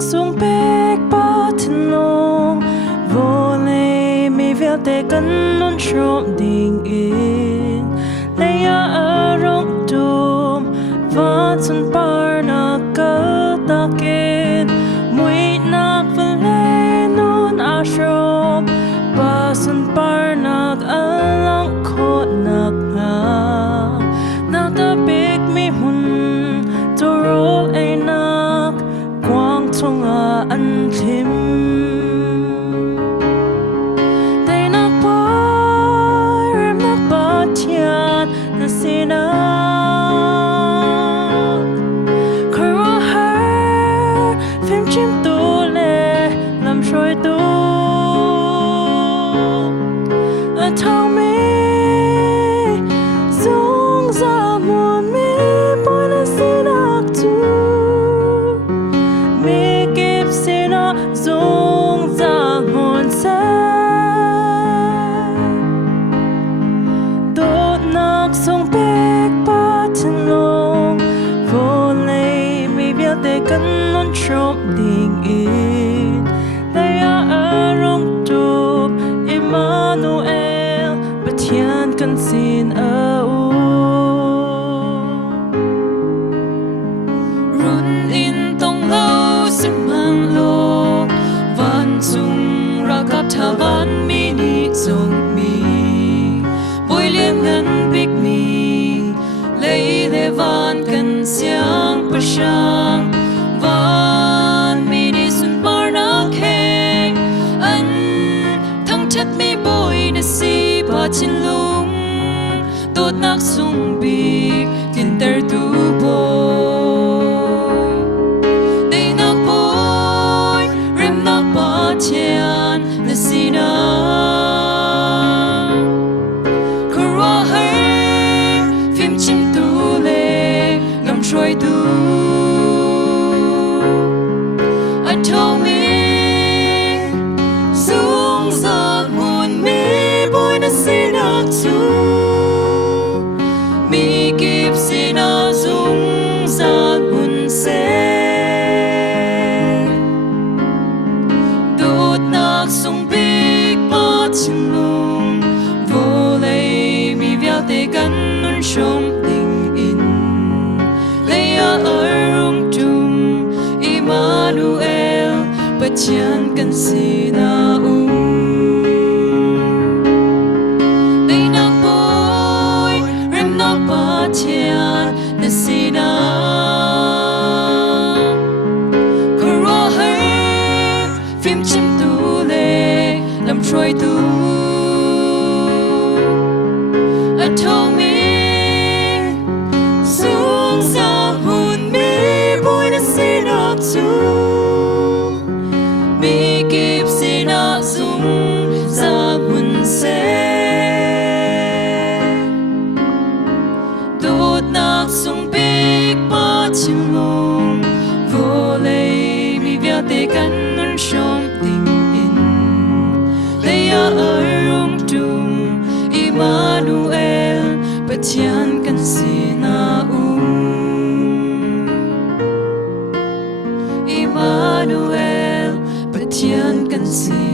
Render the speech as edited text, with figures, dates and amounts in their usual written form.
Xuống bếp ba Thinlung vô lệ mi vialte cắn nón trộm đình in lấy ở rong tùm và chân par na cơ ta kên mũi nạc vẫn lên nón a shop ba chân par nạc a lăng khô nạc ngà na ta big mi hun to roll a nạc chungah an thim daihnak pai remnak pa thian na sina khara har phim chim tu le lam trôi tu a thang mi Sang Zaan muôn mi bôi na sina tu Sang Zaan muôn se daihnak xuống bếp ba Thinlung vô lệ mi vialte cắn nón trộm đình in lấy ở rong tùm Emmanuel bất thian cần xin ở u run in tông lâu sim hang lo van chung ra cắt tha van mi ni chung mi bôi lian ngân big mi lấy le van cần siang pa sang van mi ni sun par na keng an thang chat mi bôi na si ba Thinlung daihnak sung big kin ter tu boy daihnak boy remnak pa thian na sina khara har phim chim tu le ngam trôi tu I told me Sang Zaan muôn mi bôi na sina tu mi kịp sina Sang Zaan muôn se daihnak xuống bếp ba Thinlung vô lệ mi vialte cắn nón trộm đình in lấy ở rong tùm Emmanuel bất thian cần sina daihnak boy remnak pa thian na sina khara har phim chim tu le lam trôi tu I told me Sang Zaan muôn mi bôi na sina tu mi kịp sina Sang Zaan muôn se daihnak xuống bếp ba Thinlung vô lệ mi vialte cắn nón trộm đình in lấy ở rong tùm Emmanuel bất thian cần sina Emmanuel bất thian cần sina